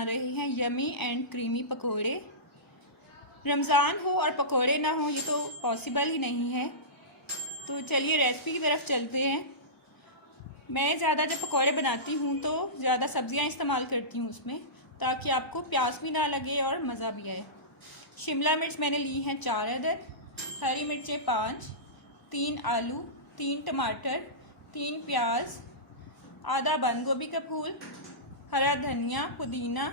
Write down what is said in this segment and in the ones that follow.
बना रहे हैं यमी एंड क्रीमी पकोड़े। रमज़ान हो और पकोड़े ना हो ये तो पॉसिबल ही नहीं है। तो चलिए रेसिपी की तरफ चलते हैं। मैं ज़्यादा जब पकोड़े बनाती हूँ तो ज़्यादा सब्ज़ियाँ इस्तेमाल करती हूँ उसमें, ताकि आपको प्यास भी ना लगे और मज़ा भी आए। शिमला मिर्च मैंने ली हैं 4 अदद, हरी मिर्चें 5, 3 आलू, 3 टमाटर, 3 प्याज, आधा बंद गोभी का फूल, हरा धनिया, पुदीना,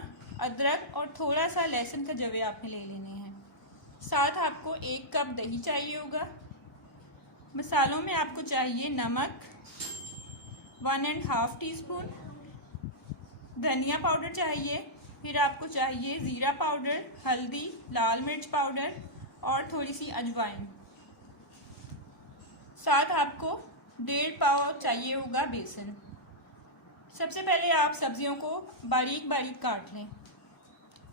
अदरक और थोड़ा सा लहसुन का जवे आपने ले लेने हैं। साथ आपको 1 कप दही चाहिए होगा। मसालों में आपको चाहिए नमक 1.5 टीस्पून, धनिया पाउडर चाहिए, फिर आपको चाहिए ज़ीरा पाउडर, हल्दी, लाल मिर्च पाउडर और थोड़ी सी अजवाइन। साथ आपको 1.5 पाव चाहिए होगा बेसन। सबसे पहले आप सब्जियों को बारीक बारीक काट लें।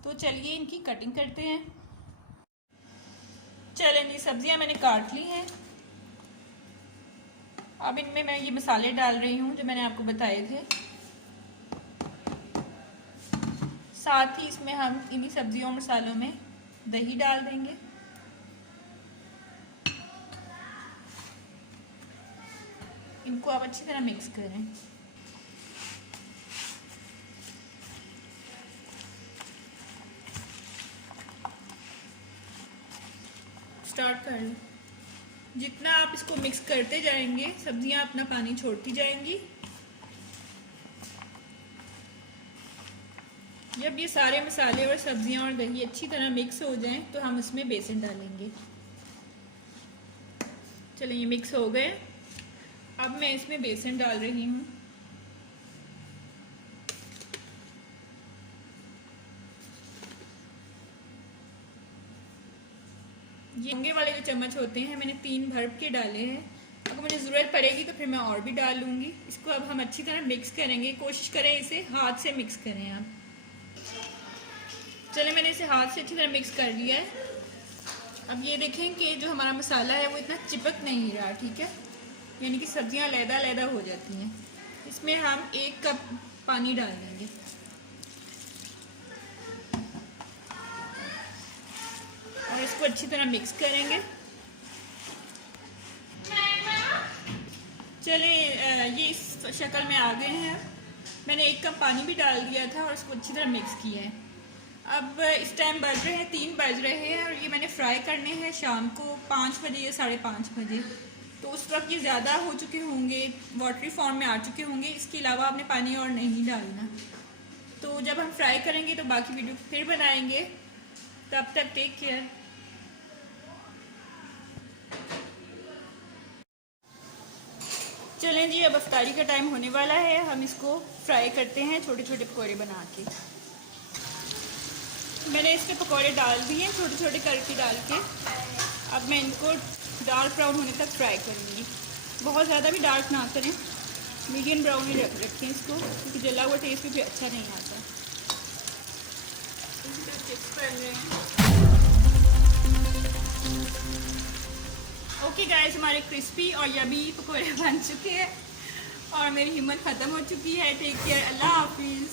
तो चलिए इनकी कटिंग करते हैं। चलें जी, सब्जियां मैंने काट ली हैं। अब इनमें मैं ये मसाले डाल रही हूँ जो मैंने आपको बताए थे। साथ ही इसमें हम इन्हीं सब्जियों और मसालों में दही डाल देंगे। इनको आप अच्छी तरह मिक्स करें। स्टार्ट कर लो। जितना आप इसको मिक्स करते जाएंगे सब्जियां अपना पानी छोड़ती जाएंगी। जब ये सारे मसाले और सब्जियां और दही अच्छी तरह मिक्स हो जाएं तो हम इसमें बेसन डालेंगे। चलिए ये मिक्स हो गए। अब मैं इसमें बेसन डाल रही हूँ। ये होंगे वाले जो चम्मच होते हैं मैंने 3 भर के डाले हैं। अगर मुझे ज़रूरत पड़ेगी तो फिर मैं और भी डाल लूँगी। इसको अब हम अच्छी तरह मिक्स करेंगे। कोशिश करें इसे हाथ से मिक्स करें आप। चले मैंने इसे हाथ से अच्छी तरह मिक्स कर लिया है। अब ये देखें कि जो हमारा मसाला है वो इतना चिपक नहीं रहा, ठीक है, यानी कि सब्जियां लैदा हो जाती हैं। इसमें हम 1 कप पानी डाल देंगे। और इसको अच्छी तरह मिक्स करेंगे। चले ये इस शक्ल में आ गए हैं। मैंने 1 कप पानी भी डाल दिया था और इसको अच्छी तरह मिक्स किया है। अब इस टाइम बज रहे हैं 3 बज रहे हैं और ये मैंने फ्राई करने हैं शाम को 5 बजे या 5:30 बजे। तो उस वक्त ये ज़्यादा हो चुके होंगे, वाटरी फॉर्म में आ चुके होंगे। इसके अलावा आपने पानी और नहीं डालना। तो जब हम फ्राई करेंगे तो बाकी वीडियो फिर बनाएंगे। तब तक टेक केयर। चलें जी, अब अफ्तारी का टाइम होने वाला है। हम इसको फ्राई करते हैं छोटे छोटे पकौड़े बना के। मैंने इसके पकौड़े डाल दिए छोटे छोटे करके डाल के। अब मैं इनको डार्क ब्राउन होने तक फ्राई करूँगी। बहुत ज़्यादा भी डार्क ना करें, मीडियम ब्राउन ही रखें इसको, क्योंकि जला हुआ टेस्ट भी अच्छा नहीं आता। इसी तरह चिप्स कर रहे हैं। ओके गाइस, हमारे क्रिस्पी और यमी पकौड़े बन चुके हैं और मेरी हिम्मत ख़त्म हो चुकी है। टेक केयर, अल्लाह हाफिज़।